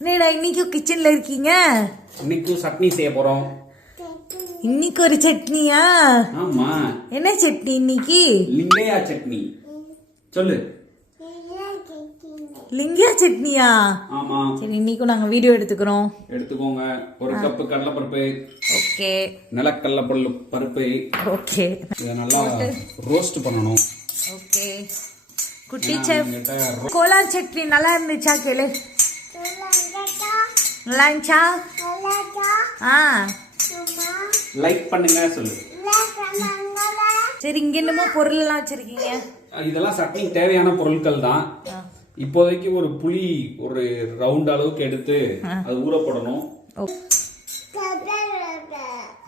என்னடா இன்னைக்கு கிச்சன்ல இருக்கீங்க? இன்னைக்கு சட்னி செய்ய போறோம். இன்னைக்கு ஒரு சட்னியா? ஆமா. என்ன சட்னி இன்னைக்கு? லிங்கையா சட்னி. சொல்லு. லிங்கையா சட்னியா? ஆமா. சரி, இன்னைக்கு நாங்க வீடியோ எடுத்துக்கிறோம். எடுத்துக்கோங்க. ஒரு கப் கடலை பருப்பு. ஓகே. நிலக்கடலை பருப்பு. ஓகே. இத நல்லா ரோஸ்ட் பண்ணனும். ஓகே. குட்டி செஃப் கோலார் சட்னி நல்லா இருந்துச்சா கேளு. நல்லா இருந்துச்சா? லைக் பண்ணுங்க சொல்லு. சரி, இங்க என்னமோ பொருள் எல்லாம் வச்சிருக்கீங்க. இதெல்லாம் சட்னிக்கு தேவையான பொருட்கள் தான். இப்போதைக்கு ஒரு புளி ஒரு ரவுண்ட் அளவுக்கு எடுத்து அது ஊற போடணும்.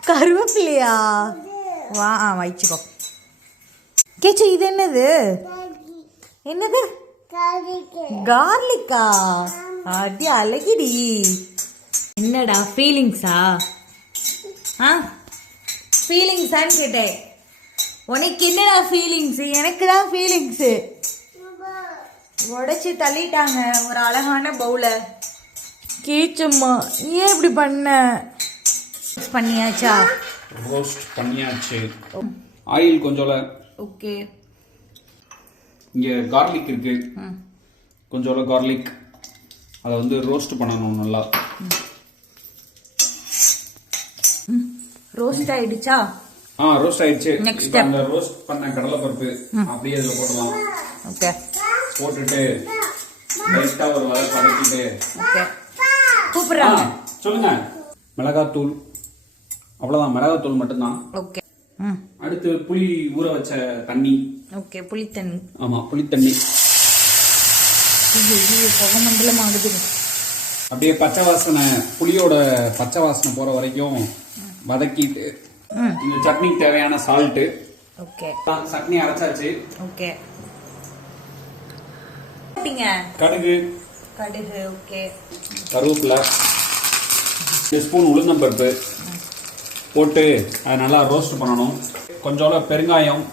கருவேப்பிலையா? வா வச்சுக்கோ. கேச்சு, இது என்னது? என்னது? கார்லிக்கா? அடி அழகிடி. என்னடா ஃபீலிங்ஸா? ஃபீலிங்ஸான்னு கேட்டேன். உனக்கு என்னடா ஃபீலிங்ஸ்? எனக்கு தான் ஃபீலிங்ஸ். உடைச்சு தள்ளிட்டாங்க ஒரு அழகான பவுல. கேச்சம்மா, ஏன் இப்படி பண்ண? பண்ணியாச்சா? ரோஸ்ட் பண்ணியாச்சு. ஆயில் கொஞ்சம். ஓகே. இங்க கார்லிக் இருக்கு. கொஞ்சம் கார்லிக் அதை வந்து ரோஸ்ட் பண்ணணும் நல்லா. ரோஸ்ட் ஆயிடுச்சா? ரோஸ்ட் ஆயிடுச்சு. Next step. அந்த ரோஸ்ட் பண்ண கடலை பருப்பு அப்படியே இதுல போடலாம். ஓகே. போட்டுட்டு லைட்டா ஒரு வதக்கிட்டு. ஓகே. கூப்பிடுறாங்க. சொல்லுங்க. மிளகாத்தூள். அவ்வளவுதான், மிளகாத்தூள் மட்டும்தான். ஓகே. அடுத்து புளி ஊற வச்ச தண்ணி. ஓகே, புளி தண்ணி. ஆமா, புளி தண்ணி. புகமண்டலம் ஆகுது. அப்படியே பச்சை வாசனை, புளியோட பச்சை வாசனை போற வரைக்கும் வதக்கிட்டு இந்த சட்னிக்கு தேவையான சால்ட். ஓகே. சட்னி அரைச்சாச்சு. ஓகே. கடுகு. கடுகு. ஓகே. கருவேப்பிலை. 2 ஸ்பூன் உளுந்தம்பருப்பு போட்டு அதை நல்லா ரோஸ்ட் பண்ணணும். கொஞ்சோட பெருங்காயம்,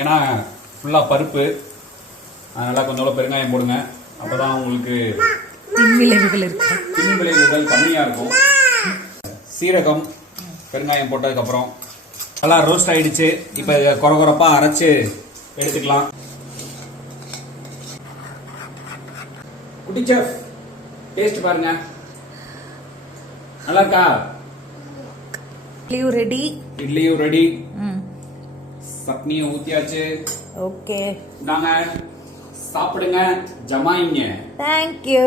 ஏன்னா ஃபுல்லா பருப்பு, அதனால கொஞ்சோட பெருங்காயம் போடுங்க. அப்பதான் உங்களுக்கு பின்விளைவுகள் கம்மியா இருக்கும். சீரகம், பெருங்காயம் போட்டதுக்கு அப்புறம் நல்லா ரோஸ்ட் ஆயிடுச்சு. இப்ப கொரகொரப்பா அரைச்சு எடுத்துக்கலாம். குட்டி செஃப், டேஸ்ட் பாருங்க. நல்லா இருக்கா? ரெடி. இட்லியும் ரெடி. சட்னியும் ஊத்தியாச்சு. ஓகே. நாங்க சாப்பிடுங்க, ஜமாயிங்க. தேங்க்யூ.